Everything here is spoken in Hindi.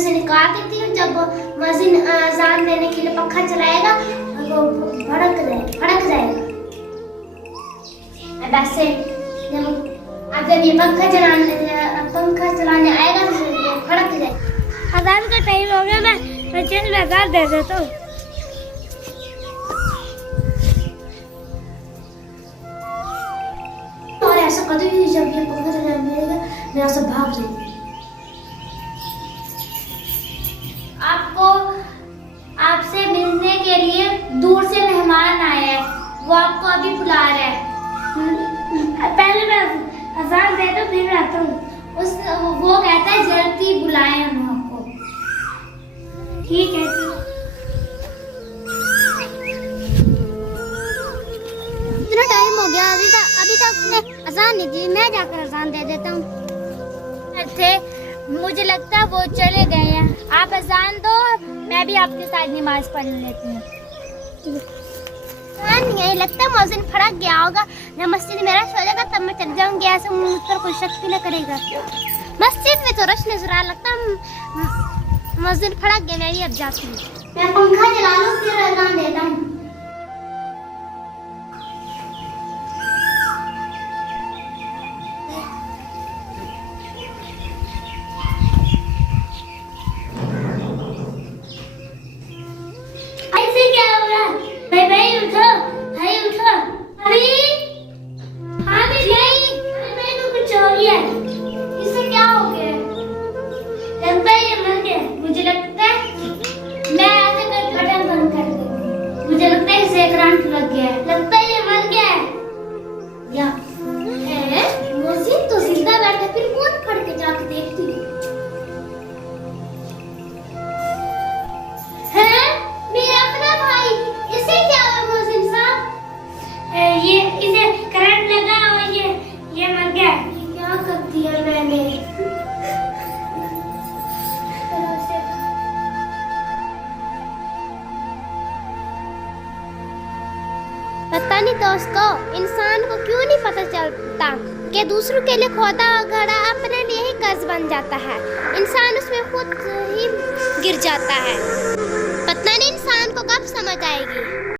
से निकाल देती हूँ। जब मुअज्जिन अजान देने के लिए पंखा चलाएगा वो भड़क जाएगा। वैसे जब ये पंखा चलाने आएगा तो ये भड़क जाएगा। अजान का टाइम हो गया, मैं चल में अजान दे देता हूँ। और ऐसा कभी भी जब ये पंखा चलाने मिलेगा मैं सब भाग जाऊंगी। आपसे मिलने के लिए दूर से मेहमान आए हैं, वो आपको अभी बुला रहे हैं। पहले मैं अजान दे दो फिर आता हूँ। वो कहता है जल्दी बुलाए हम आपको। ठीक है। इतना टाइम हो गया, अभी तक उसने अजान नहीं दी। मैं जाकर अजान दे देता हूँ। मुझे लगता है वो चले गए हैं। आप अजान दो, मैं भी आपके साथ नमाज पढ़ लेती हूँ। नहीं लगता मुअज्जिन फड़क गया होगा। जब मस्जिद मेरा सो जाएगा तब मैं चल जाऊंगी। ऐसे मुझ पर कोई शक भी न करेगा। मस्जिद में तो रश नजर आ लगता मुअज्जिन फड़क गया। मैं भी अब जाती हूँ। मैं पंखा चला लूँ फिर अजान देता हूँ। ऐसे क्या हो रहा है? भाई उठो, भाई उठो। अभी हाँ भाई को कुछ हो गया। इससे क्या हो गया? लगता है ये मर गया। मुझे लगता है मैं ऐसे कर बटन बंद कर देती हूँ। मुझे लगता है इसे करंट लग गया है। लगता है ये मर गया है। या मुअज्जिन तो जिंदा बैठा, फिर कौन फड़ के जाके देखती हूँ। मेरा अपना भाई, इसे क्या हुआ मुअज्जिन साहब? ये इसे करंट लगा और ये मर गया। क्या कर दिया मैंने? पता नहीं दोस्तों, इंसान को क्यों नहीं पता चलता कि दूसरों के लिए खोदा घड़ा अपने लिए ही कर्ज बन जाता है। इंसान उसमें खुद ही गिर जाता है। पता नहीं इंसान को कब समझ आएगी।